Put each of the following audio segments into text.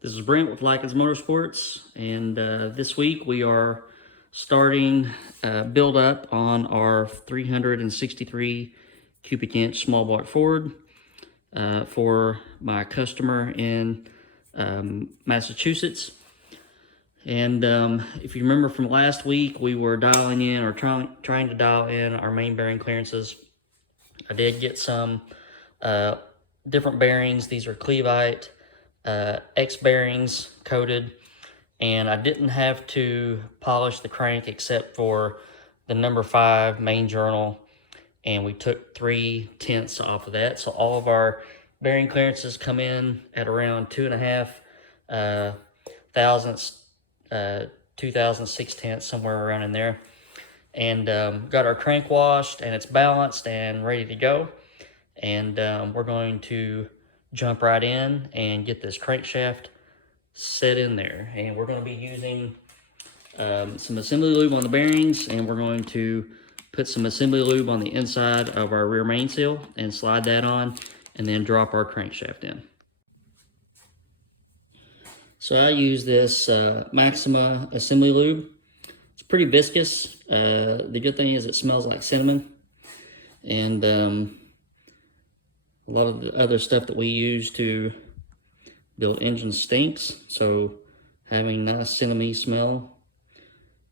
This is Brent with Lykins Motorsports, and this week we are starting build up on our 363 cubic inch small block Ford for my customer in Massachusetts. And if you remember from last week, we were dialing in or trying to dial in our main bearing clearances. I did get some different bearings. These are Cleveite X bearings coated, and I didn't have to polish the crank except for the number 5 main journal, and we took 3/10 off of that. So all of our bearing clearances come in at around 2.5 thousandths, 2,006 somewhere around in there. And got our crank washed, and it's balanced and ready to go. And we're going to jump right in and get this crankshaft set in there. And we're going to be using some assembly lube on the bearings, and we're going to put some assembly lube on the inside of our rear main seal and slide that on, and then drop our crankshaft in. So I use this Maxima assembly lube. It's pretty viscous. The good thing is it smells like cinnamon, and a lot of the other stuff that we use to build engines stinks, so having nice cinnamon smell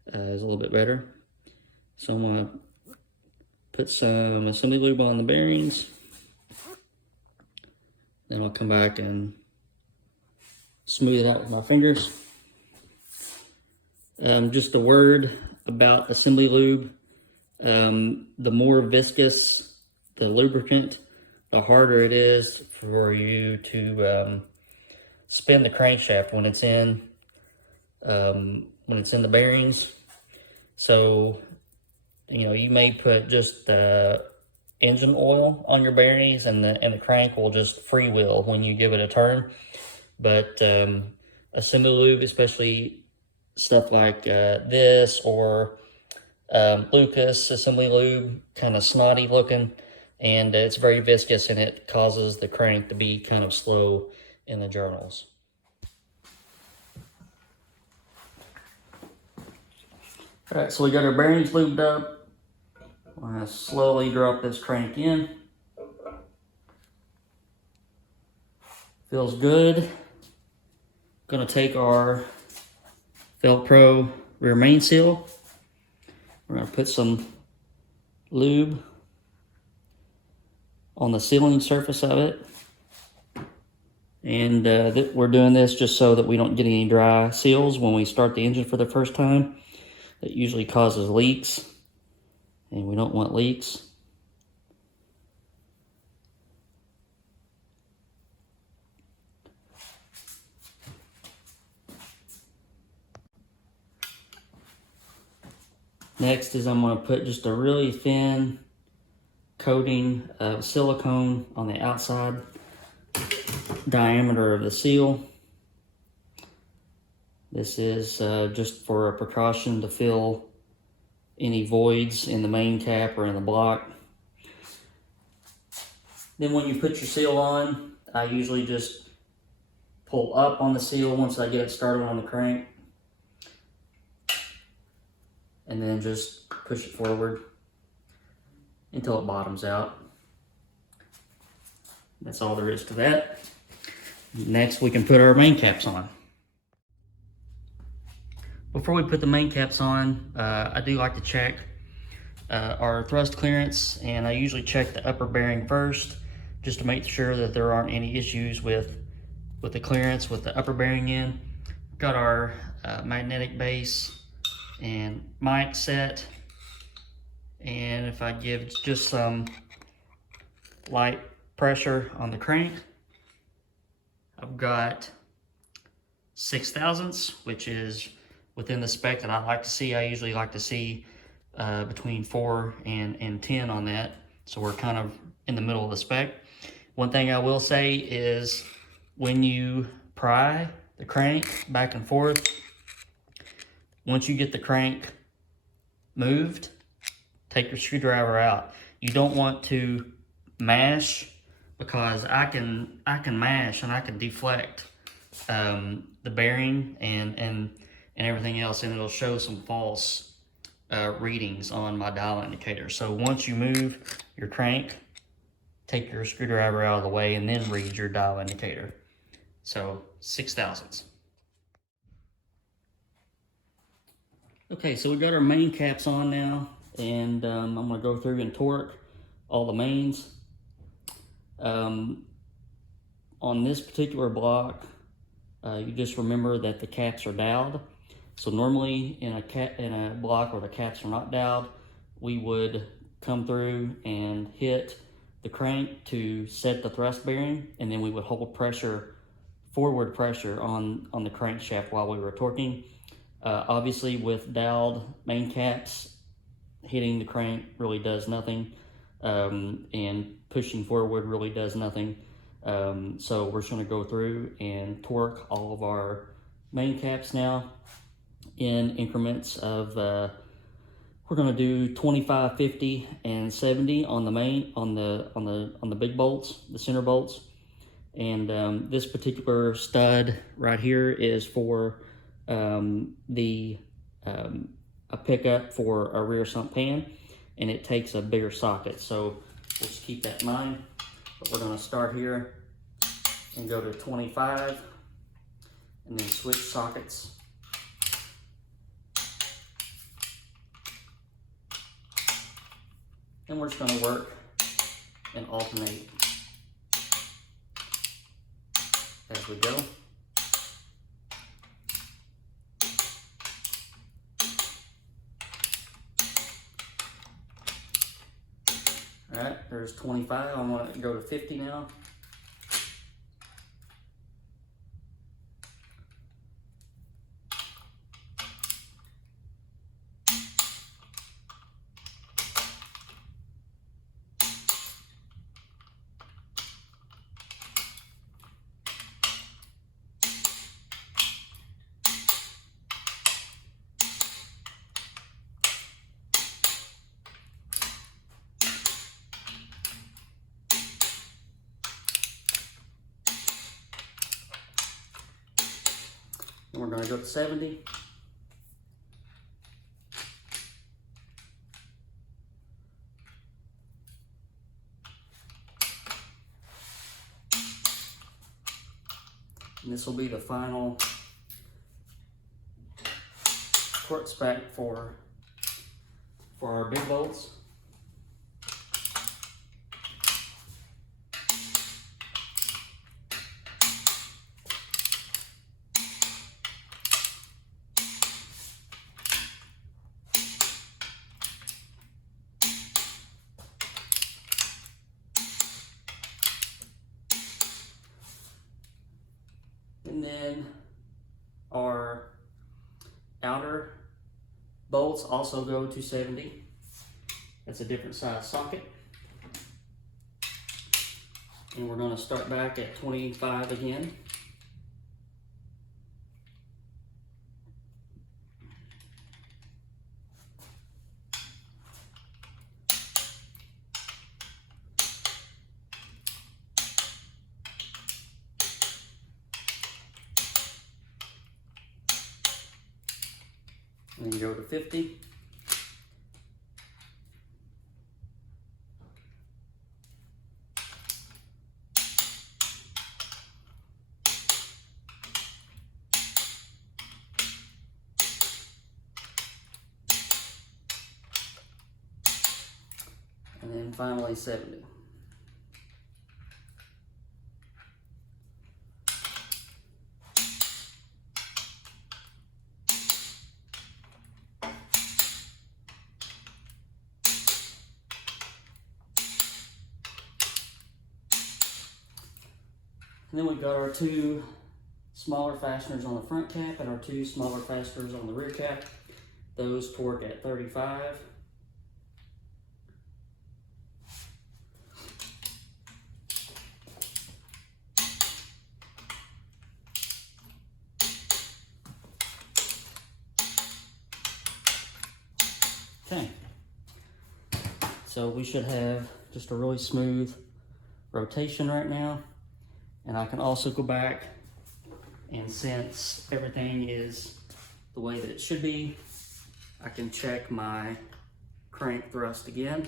is a little bit better. So I'm going to put some assembly lube on the bearings, then I'll come back and smooth it out with my fingers. Just a word about assembly lube. The more viscous the lubricant, the harder it is for you to spin the crankshaft when it's in the bearings. So, you know, you may put just engine oil on your bearings, and the crank will just freewheel when you give it a turn. But assembly lube, especially stuff like this or Lucas assembly lube, kind of snotty looking, and it's very viscous, and it causes the crank to be kind of slow in the journals. All right, so we got our bearings lubed up. I'm going to slowly drop this crank in. Feels good. Going to take our Velcro rear main seal. We're going to put some lube on the sealing surface of it. And we're doing this just so that we don't get any dry seals when we start the engine for the first time. That usually causes leaks, and we don't want leaks. Next is I'm going to put just a really thin coating of silicone on the outside diameter of the seal. This is just for a precaution to fill any voids in the main cap or in the block. Then when you put your seal on, I usually just pull up on the seal once I get it started on the crank, and then just push it forward until it bottoms out. That's all there is to that. Next, we can put our main caps on. Before we put the main caps on, I do like to check our thrust clearance, and I usually check the upper bearing first, just to make sure that there aren't any issues with the clearance with the upper bearing in. Got our magnetic base and mic set, and if I give just some light pressure on the crank, I've got 6 thousandths, which is within the spec that I like to see. I usually like to see between 4 and 10 on that, so we're kind of in the middle of the spec. One thing I will say is when you pry the crank back and forth, once you get the crank moved, take your screwdriver out. You don't want to mash, because I can mash and I can deflect the bearing and everything else, and it'll show some false readings on my dial indicator. So once you move your crank, take your screwdriver out of the way and then read your dial indicator. So 6 thousandths. Okay, so we got our main caps on now, and I'm going to go through and torque all the mains. On this particular block, you just remember that the caps are doweled. So normally in a block where the caps are not doweled, we would come through and hit the crank to set the thrust bearing, and then we would hold pressure, forward pressure on the crankshaft while we were torquing. Obviously with doweled main caps, hitting the crank really does nothing, and pushing forward really does nothing. So we're just going to go through and torque all of our main caps now in increments of we're going to do 25, 50, and 70 on the main, on the big bolts, the center bolts. And this particular stud right here is for a pickup for a rear sump pan, and it takes a bigger socket. So we'll just keep that in mind. But we're going to start here and go to 25 and then switch sockets. And we're just going to work and alternate as we go. All right, there's 25. I'm going to go to 50 now. And we're going to go to 70. And this will be the final torque spec for our big bolts. And then our outer bolts also go to 70. That's a different size socket. And we're going to start back at 25 again. And then go to 50. And then finally 70. And then we've got our two smaller fasteners on the front cap and our two smaller fasteners on the rear cap. Those torque at 35. Okay, so we should have just a really smooth rotation right now. And I can also go back And since everything is the way that it should be, I can check my crank thrust again.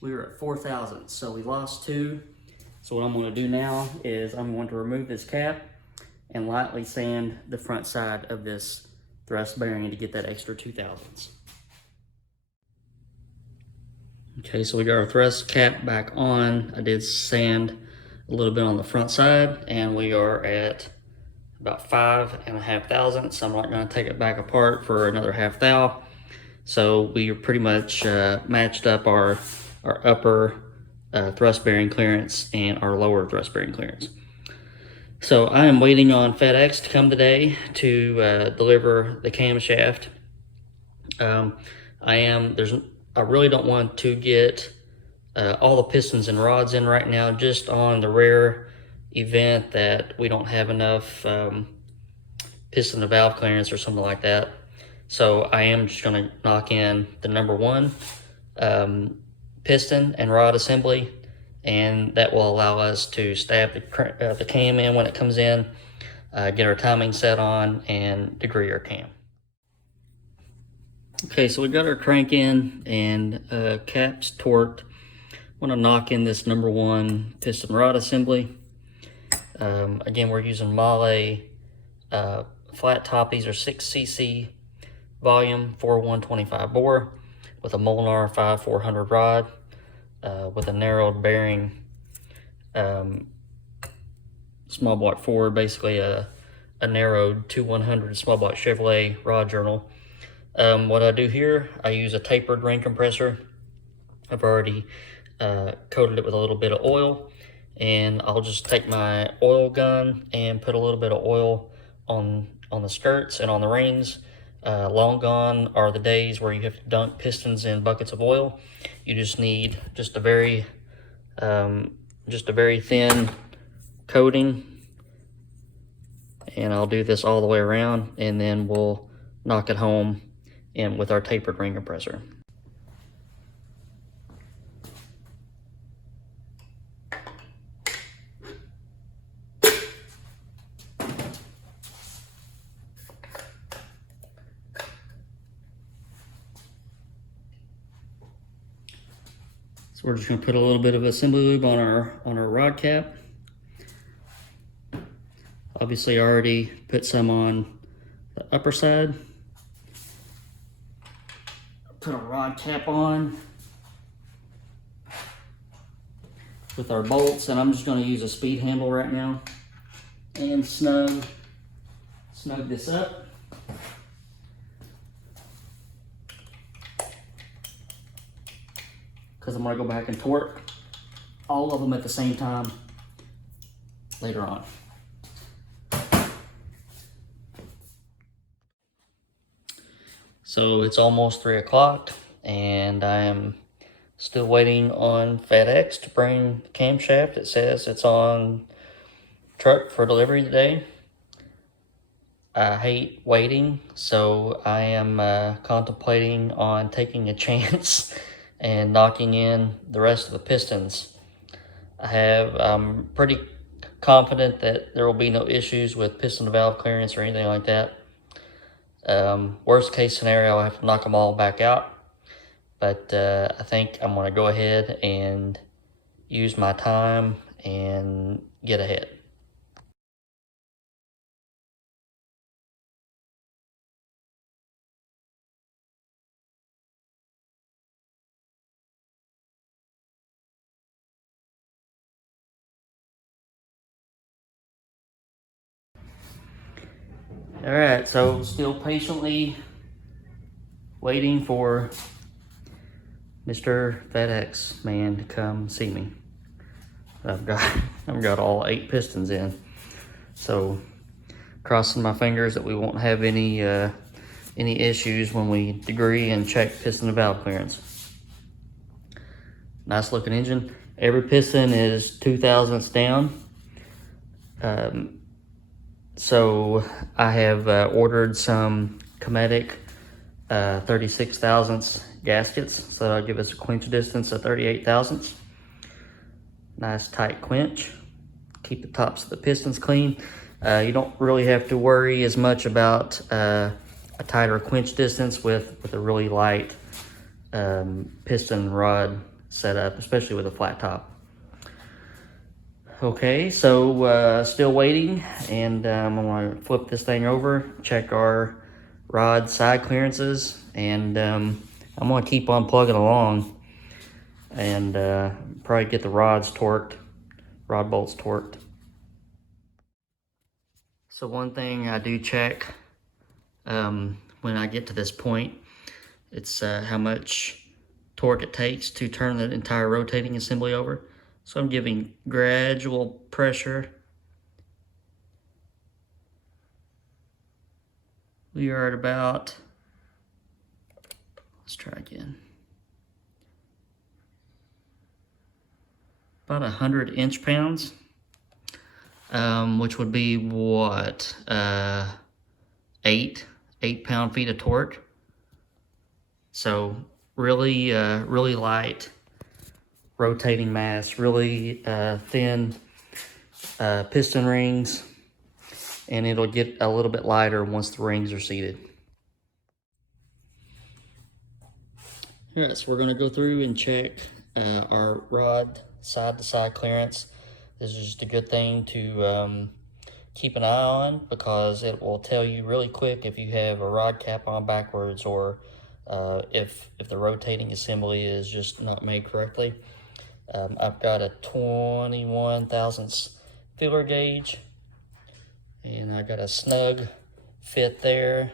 We were at 4 thousandths, so we lost 2. So what I'm going to do now is I'm going to remove this cap and lightly sand the front side of this thrust bearing to get that extra 2 thousandths. Okay, so we got our thrust cap back on. I did sand a little bit on the front side, and we are at about 5.5 thousandths. I'm not going to take it back apart for another half thou. So we are pretty much matched up our upper thrust bearing clearance and our lower thrust bearing clearance. So I am waiting on FedEx to come today to deliver the camshaft. I really don't want to get all the pistons and rods in right now, just on the rare event that we don't have enough piston to valve clearance or something like that. So I am just going to knock in the number 1 piston and rod assembly, and that will allow us to stab the cam in when it comes in, get our timing set on, and degree our cam. Okay, so we got our crank in and caps torqued. I'm going to knock in this number 1 piston rod assembly. Again, we're using Mahle flat top. These are 6cc volume, 4125 bore with a Molnar 5400 rod with a narrowed bearing, small block forward, basically a narrowed 2100 small block Chevrolet rod journal. What I do here, I use a tapered ring compressor. I've already coated it with a little bit of oil, and I'll just take my oil gun and put a little bit of oil on the skirts and on the rings. Long gone are the days where you have to dunk pistons in buckets of oil. You just need just a very thin coating, and I'll do this all the way around, and then we'll knock it home in with our tapered ring compressor. So we're just going to put a little bit of assembly lube on our rod cap. Obviously, I already put some on the upper side. Put a rod cap on with our bolts, and I'm just going to use a speed handle right now and snug this up. Because I'm going to go back and torque all of them at the same time later on. So it's almost 3 o'clock, and I am still waiting on FedEx to bring the camshaft. It says it's on truck for delivery today. I hate waiting, so I am contemplating on taking a chance and knocking in the rest of the pistons. I'm pretty confident that there will be no issues with piston to valve clearance or anything like that. Worst case scenario, I have to knock them all back out, but I think I'm going to go ahead and use my time and get ahead. All right, so still patiently waiting for Mr. FedEx man to come see me. I've got all 8 pistons in, so crossing my fingers that we won't have any issues when we degree and check piston and valve clearance. Nice looking engine. Every piston is 2 thousandths down. So I have ordered some Cometic 36 thousandths gaskets, so that'll give us a quench distance of 38 thousandths. Nice tight quench. Keep the tops of the pistons clean. You don't really have to worry as much about a tighter quench distance with a really light piston rod setup, especially with a flat top. Okay, so still waiting, and I'm gonna flip this thing over, check our rod side clearances, and I'm gonna keep on plugging along and probably get the rod bolts torqued. So one thing I do check when I get to this point, it's how much torque it takes to turn the entire rotating assembly over. So I'm giving gradual pressure. We are at about, let's try again, about 100 inch-pounds, which would be what, 8 pound-feet of torque. So really, really light rotating mass, really thin piston rings, and it'll get a little bit lighter once the rings are seated. All right, so we're going to go through and check our rod side-to-side clearance. This is just a good thing to keep an eye on, because it will tell you really quick if you have a rod cap on backwards, or if the rotating assembly is just not made correctly. I've got a 21 thousandths feeler gauge, and I got a snug fit there.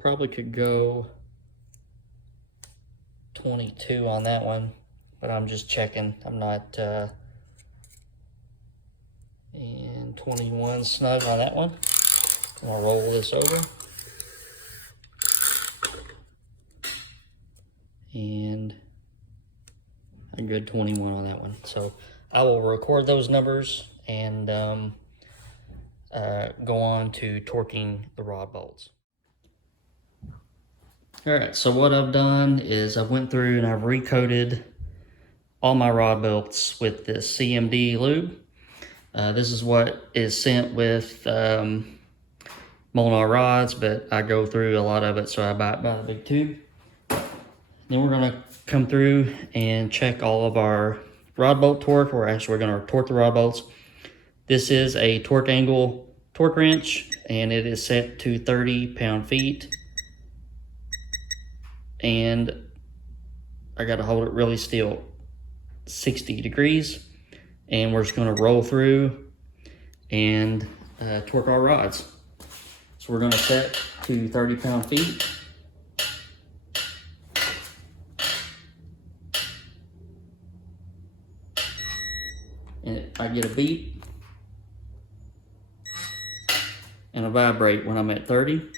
Probably could go 22 on that one, but I'm just checking. I'm not, and 21 snug on that one. I'm gonna roll this over. And a good 21 on that one. So I will record those numbers and go on to torquing the rod bolts. All right, so what I've done is I went through and I've recoated all my rod bolts with this CMD lube. This is what is sent with Molnar rods, but I go through a lot of it, so I buy the big tube. Then we're gonna come through and check all of our rod bolt torque, or actually we're gonna torque the rod bolts. This is a torque angle torque wrench, and it is set to 30 pound-feet. And I gotta hold it really still, 60 degrees. And we're just gonna roll through and torque our rods. So we're gonna set to 30 pound-feet. And I get a beep and a vibrate when I'm at 30.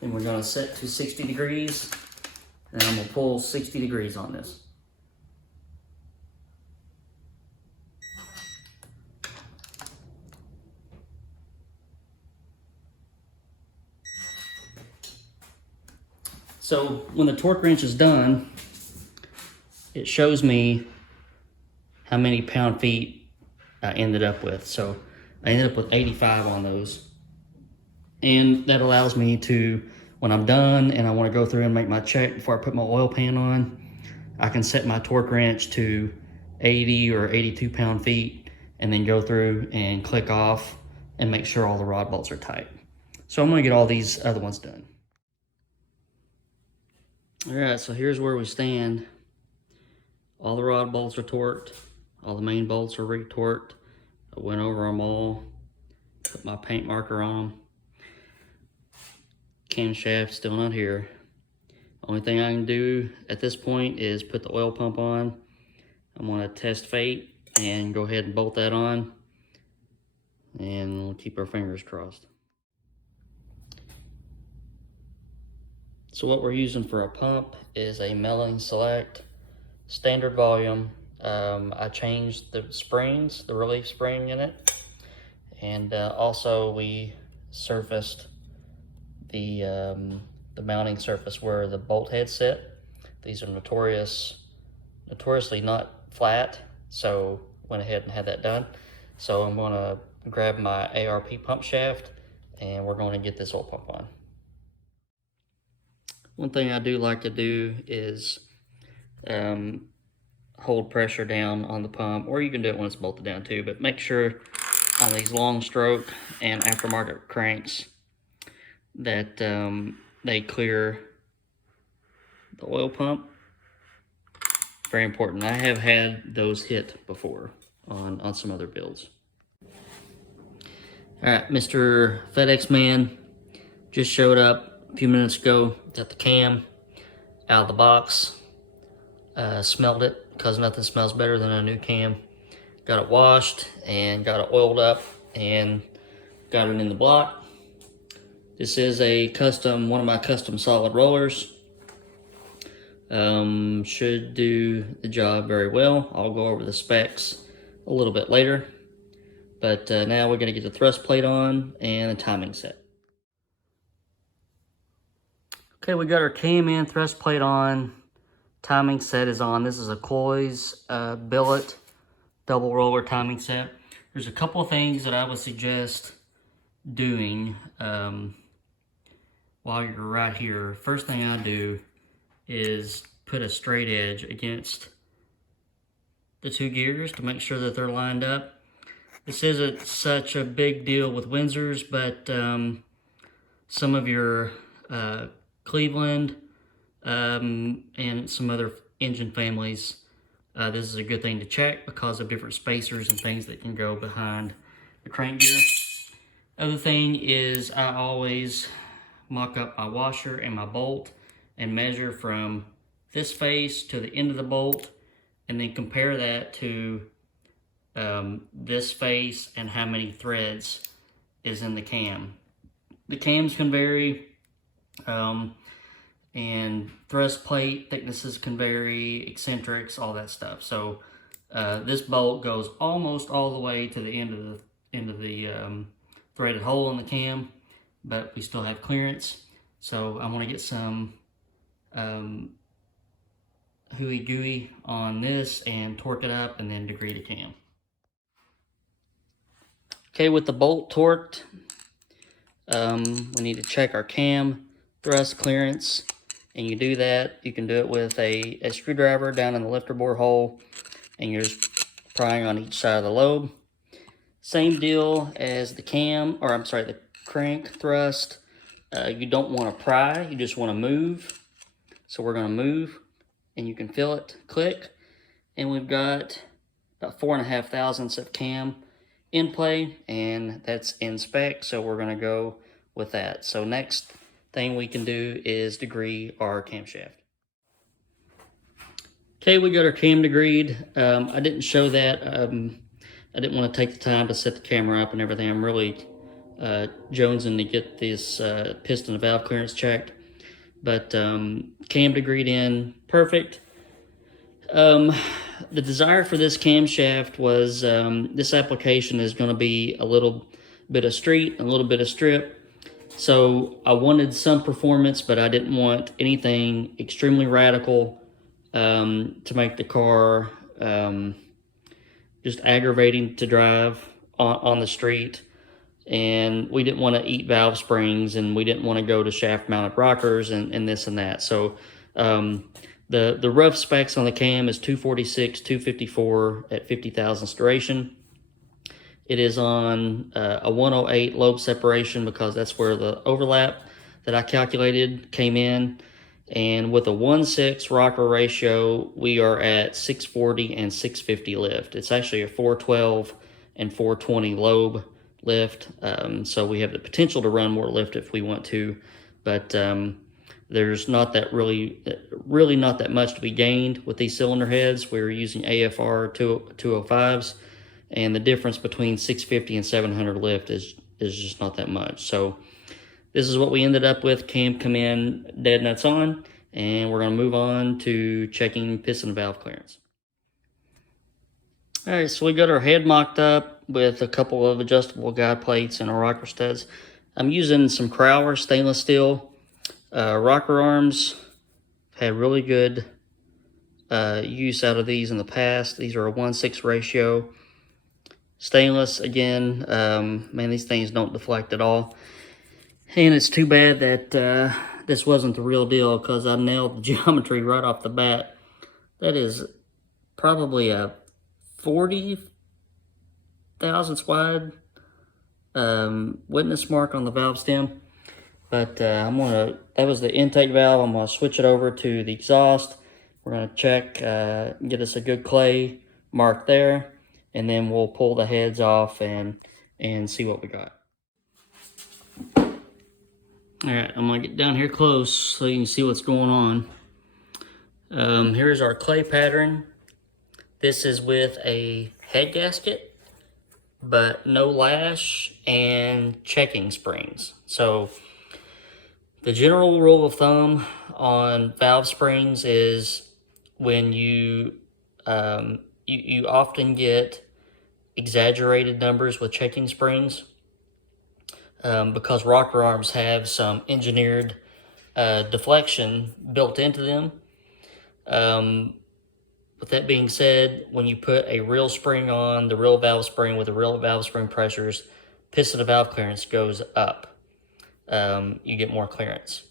Then we're gonna set to 60 degrees, and I'm gonna pull 60 degrees on this. So when the torque wrench is done, it shows me how many pound-feet I ended up with. So I ended up with 85 on those. And that allows me to, when I'm done and I want to go through and make my check before I put my oil pan on, I can set my torque wrench to 80 or 82 pound-feet and then go through and click off and make sure all the rod bolts are tight. So I'm going to get all these other ones done. All right, so here's where we stand. All the rod bolts are torqued. All the main bolts are retorqued. I went over them all, put my paint marker on them. Camshaft still not here. Only thing I can do at this point is put the oil pump on. I'm gonna test fate and go ahead and bolt that on, and we'll keep our fingers crossed. So what we're using for a pump is a Melling Select standard volume. I changed the springs, the relief spring in it, and also we surfaced the mounting surface where the bolt heads sit. These are notoriously not flat, so went ahead and had that done. So I'm going to grab my ARP pump shaft and we're going to get this oil pump on. One thing I do like to do is hold pressure down on the pump, or you can do it when it's bolted down too, but make sure on these long stroke and aftermarket cranks that they clear the oil pump. Very important. I have had those hit before on some other builds. All right, Mr. FedEx man just showed up a few minutes ago. Got the cam out of the box. Smelled it, because nothing smells better than a new cam. Got it washed and got it oiled up and got it in the block. This is one of my custom solid rollers. Should do the job very well. I'll go over the specs a little bit later. But now we're going to get the thrust plate on and the timing set. Okay, we got our cam in, thrust plate on, timing set is on. This is a Coy's billet double roller timing set. There's a couple of things that I would suggest doing while you're right here. First thing I do is put a straight edge against the two gears to make sure that they're lined up. This isn't such a big deal with Windsors, but some of your Cleveland and some other engine families, this is a good thing to check because of different spacers and things that can go behind the crank gear. Other thing is I always mock up my washer and my bolt and measure from this face to the end of the bolt, and then compare that to this face and how many threads is in the cam. The cams can vary, and thrust plate thicknesses can vary, eccentrics, all that stuff. So this bolt goes almost all the way to the end of the threaded hole in the cam, but we still have clearance. So I want to get some hooey gooey on this and torque it up and then degree the cam. Okay, with the bolt torqued, we need to check our cam thrust clearance, and you do that. You can do it with a screwdriver down in the lifter bore hole, and you're just prying on each side of the lobe. Same deal as the the crank thrust. You don't want to pry, you just want to move. So we're going to move, and you can feel it click. And we've got about 4.5 thousandths of cam in play, and that's in spec, so we're going to go with that. So next thing we can do is degree our camshaft. Okay, we got our cam degreed. I didn't show that. I didn't want to take the time to set the camera up and everything. I'm really jonesing to get this piston and valve clearance checked. But cam degreed in perfect. The desire for this camshaft was this application is going to be a little bit of street, a little bit of strip. So I wanted some performance, but I didn't want anything extremely radical to make the car just aggravating to drive on the street. And we didn't want to eat valve springs, and we didn't want to go to shaft mounted rockers and this and that. So the rough specs on the cam is 246, 254 at 50 thousandths duration. It is on a 108 lobe separation because that's where the overlap that I calculated came in. And with a 1:6 rocker ratio, we are at 640 and 650 lift. It's actually a 412 and 420 lobe lift. So we have the potential to run more lift if we want to, but there's not that really not that much to be gained with these cylinder heads. We're using AFR 205s, and the difference between 650 and 700 lift is just not that much. So this is what we ended up with. Cam come in dead nuts on, and we're going to move on to checking piston valve clearance. All right, so we got our head mocked up with a couple of adjustable guide plates and our rocker studs. I'm using some Crowler stainless steel rocker arms. Had really good use out of these in the past. These are a 1:6 ratio. Stainless again. Man, these things don't deflect at all. And it's too bad that this wasn't the real deal, because I nailed the geometry right off the bat. That is probably a 40 thousandths wide witness mark on the valve stem. But that was the intake valve. I'm gonna switch it over to the exhaust. We're gonna check, get us a good clay mark there, and then we'll pull the heads off and see what we got. All right, I'm gonna get down here close so you can see what's going on. Here's our clay pattern. This is with a head gasket, but no lash and checking springs. So the general rule of thumb on valve springs is when you often get exaggerated numbers with checking springs, because rocker arms have some engineered deflection built into them. With that being said, when you put a real spring on, the real valve spring with the real valve spring pressures, piston to valve clearance goes up. You get more clearance.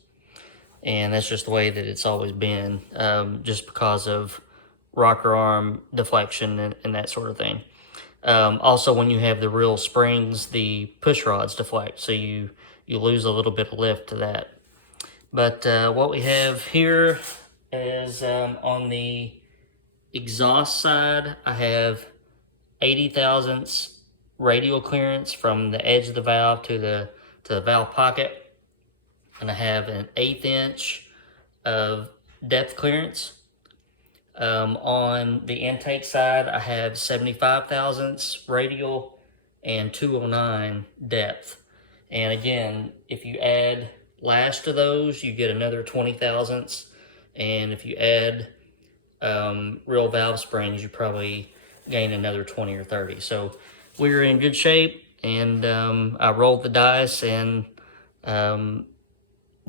And that's just the way that it's always been, just because of rocker arm deflection and that sort of thing. Also, when you have the real springs, the push rods deflect, so you lose a little bit of lift to that. But what we have here is on the exhaust side, I have 80 thousandths radial clearance from the edge of the valve to the valve pocket, and I have an 1/8 inch of depth clearance. On the intake side, I have 75 thousandths radial and 209 depth. And again, if you add lash to those, you get another 20 thousandths. And if you add real valve springs, you probably gain another 20 or 30. So we're in good shape, and I rolled the dice and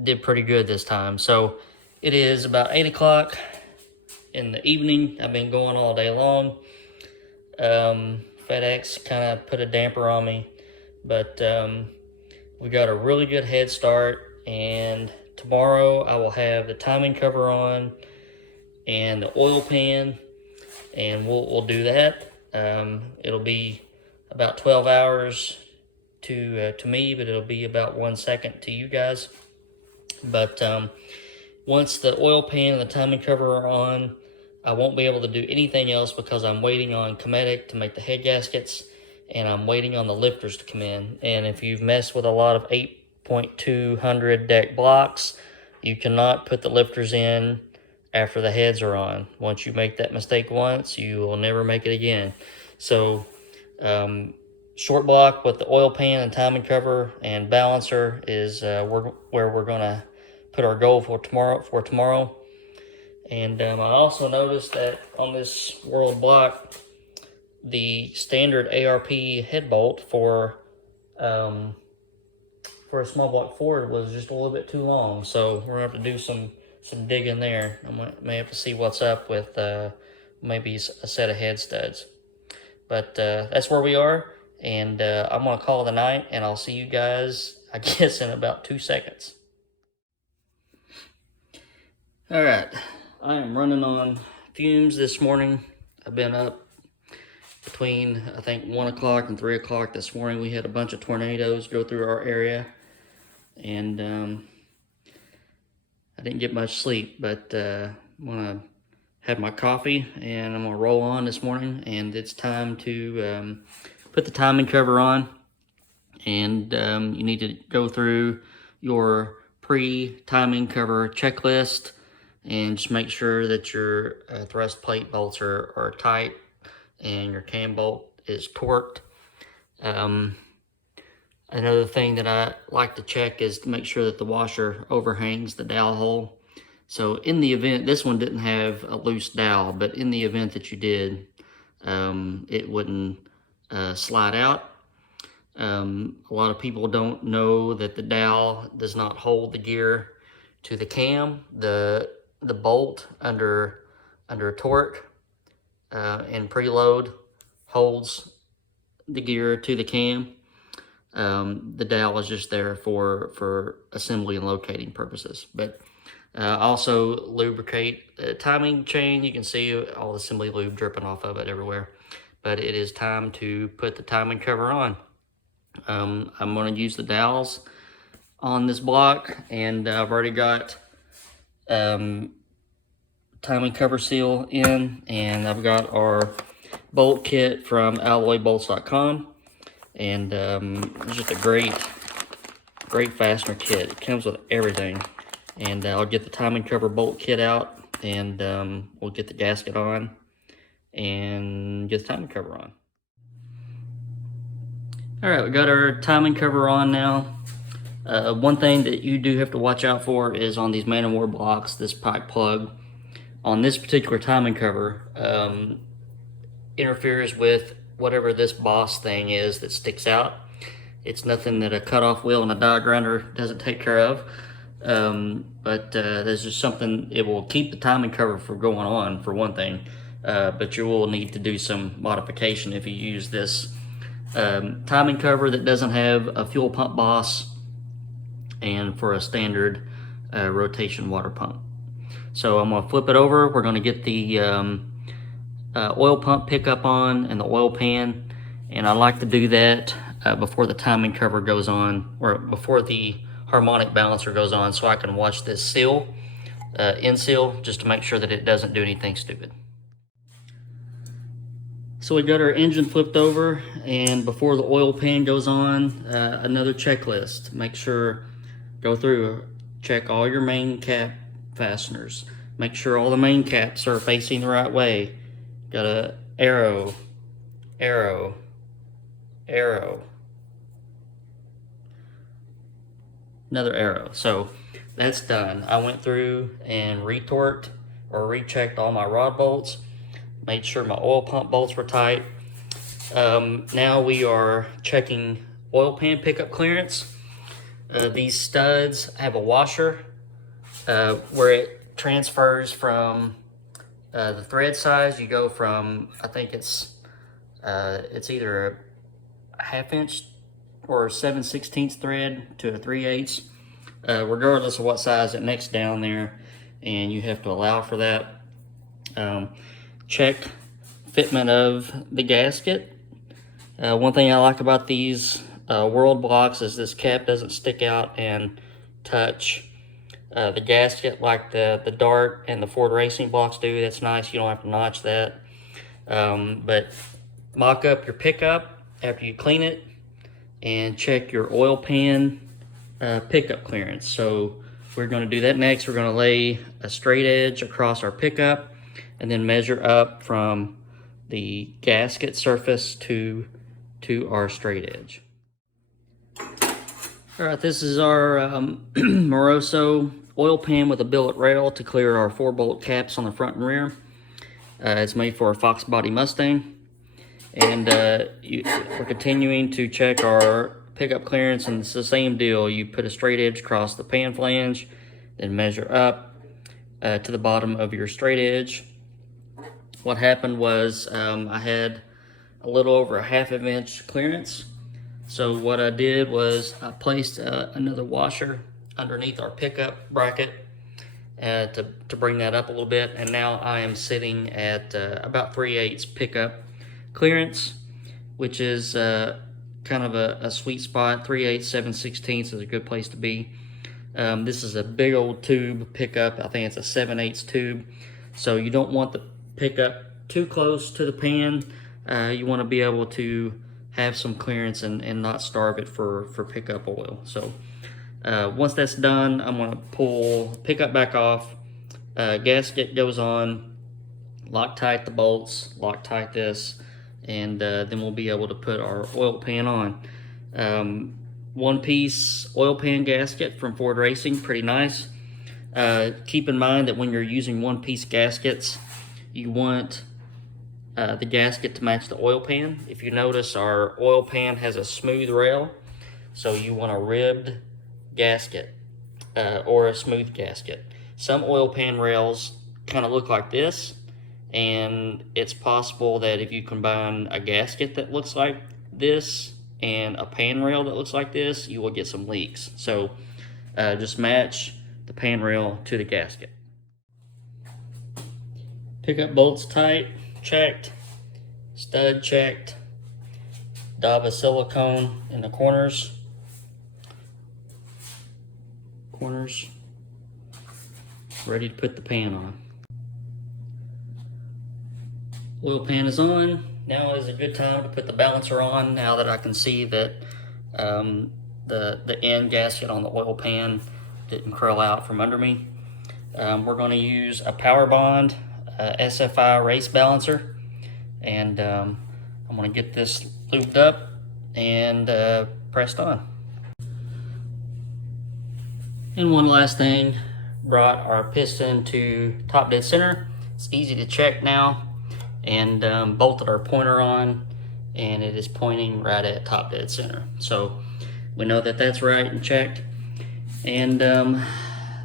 did pretty good this time. So it is about 8 o'clock in the evening. I've been going all day long. FedEx kind of put a damper on me, but we got a really good head start, and tomorrow I will have the timing cover on and the oil pan, and we'll do that. It'll be about 12 hours to me, but it'll be about 1 second to you guys. But once the oil pan and the timing cover are on, I won't be able to do anything else, because I'm waiting on Cometic to make the head gaskets, and I'm waiting on the lifters to come in. And if you've messed with a lot of 8.200 deck blocks, you cannot put the lifters in after the heads are on. Once you make that mistake once, you will never make it again. So short block with the oil pan and timing cover and balancer is where we're gonna put our goal for tomorrow. And I also noticed that on this World block, the standard ARP head bolt for a small block Ford was just a little bit too long. So we're gonna have to do some digging there. I may have to see what's up with maybe a set of head studs. But that's where we are, and I'm gonna call it a night, and I'll see you guys, I guess, in about 2 seconds. All right, I am running on fumes this morning. I've been up between, I think, 1 o'clock and 3 o'clock this morning. We had a bunch of tornadoes go through our area, and I didn't get much sleep, but I'm gonna have my coffee and I'm gonna roll on this morning, and it's time to put the timing cover on. And you need to go through your pre-timing cover checklist and just make sure that your thrust plate bolts are tight and your cam bolt is torqued. Another thing that I like to check is to make sure that the washer overhangs the dowel hole. So in the event, this one didn't have a loose dowel, but in the event that you did, it wouldn't slide out. A lot of people don't know that the dowel does not hold the gear to the cam. The bolt under a torque and preload holds the gear to the cam. The dowel is just there for assembly and locating purposes. But also lubricate the timing chain. You can see all the assembly lube dripping off of it everywhere. But it is time to put the timing cover on. I'm going to use the dowels on this block, and I've already got timing cover seal in, and I've got our bolt kit from alloybolts.com, and it's just a great fastener kit. It comes with everything, and I'll get the timing cover bolt kit out, and we'll get the gasket on and get the timing cover on. All right, we got our timing cover on now. One thing that you do have to watch out for is on these man of war blocks, this pipe plug on this particular timing cover interferes with whatever this boss thing is that sticks out. It's nothing that a cutoff wheel and a die grinder doesn't take care of, but there's just something. It will keep the timing cover from going on, for one thing, but you will need to do some modification if you use this timing cover that doesn't have a fuel pump boss and for a standard rotation water pump. So I'm going to flip it over. We're going to get the oil pump pickup on and the oil pan, and I like to do that before the timing cover goes on, or before the harmonic balancer goes on, so I can watch this seal, end seal, just to make sure that it doesn't do anything stupid. So we got our engine flipped over, and before the oil pan goes on, another checklist. Make sure, go through, check all your main cap fasteners. Make sure all the main caps are facing the right way. Got a arrow, arrow, arrow, another arrow. So that's done. I went through and retorqued or rechecked all my rod bolts. Made sure my oil pump bolts were tight. Now we are checking oil pan pickup clearance. These studs have a washer where it transfers from the thread size. You go from, I think it's either a 1/2 inch or 7/16 thread to a 3/8, regardless of what size it necks down there, and you have to allow for that. Check fitment of the gasket. One thing I like about these world blocks is this cap doesn't stick out and touch the gasket like the Dart and the Ford Racing blocks do. That's nice. You don't have to notch that. But mock up your pickup after you clean it, and check your oil pan pickup clearance. So we're going to do that next. We're going to lay a straight edge across our pickup, and then measure up from the gasket surface to our straight edge. All right, this is our Moroso oil pan with a billet rail to clear our 4-bolt caps on the front and rear. It's made for a Fox body Mustang. And we're continuing to check our pickup clearance, and it's the same deal. You put a straight edge across the pan flange, then measure up to the bottom of your straight edge. What happened was I had a little over a 1/2 inch clearance. So what I did was I placed another washer underneath our pickup bracket to bring that up a little bit. And now I am sitting at about 3/8 pickup clearance, which is kind of a sweet spot. 3/8, 7/16 is a good place to be. This is a big old tube pickup. I think it's a 7/8 tube. So you don't want the pickup too close to the pan. You want to be able to have some clearance and not starve it for pickup oil. So once that's done, I'm going to pull pickup back off. Gasket goes on. Loctite the bolts. Loctite this. And then we'll be able to put our oil pan on. one-piece oil pan gasket from Ford Racing, pretty nice. Keep in mind that when you're using one-piece gaskets, you want the gasket to match the oil pan. If you notice, our oil pan has a smooth rail, so you want a ribbed gasket or a smooth gasket. Some oil pan rails kind of look like this, and it's possible that if you combine a gasket that looks like this and a pan rail that looks like this, you will get some leaks. So just match the pan rail to the gasket. Pickup bolts tight, checked. Stud checked. Dab of silicone in the corners. Ready to put the pan on. Oil pan is on. Now is a good time to put the balancer on, now that I can see that the end gasket on the oil pan didn't curl out from under me. We're going to use a Power Bond SFI race balancer, and I'm going to get this lubed up and pressed on. And one last thing, brought our piston to top dead center. It's easy to check now, and bolted our pointer on, and it is pointing right at top dead center. So we know that that's right and checked. And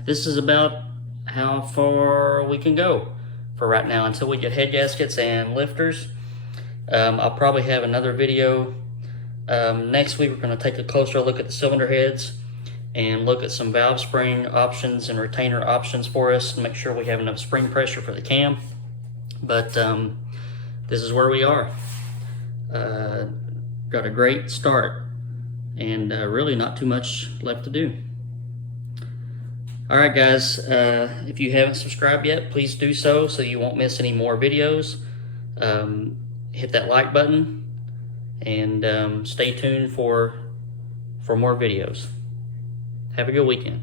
this is about how far we can go for right now until we get head gaskets and lifters. I'll probably have another video next week. We're going to take a closer look at the cylinder heads and look at some valve spring options and retainer options for us and make sure we have enough spring pressure for the cam. But this is where we are. Got a great start, and really not too much left to do. All right, guys, if you haven't subscribed yet, please do so you won't miss any more videos. Hit that like button, and stay tuned for more videos. Have a good weekend.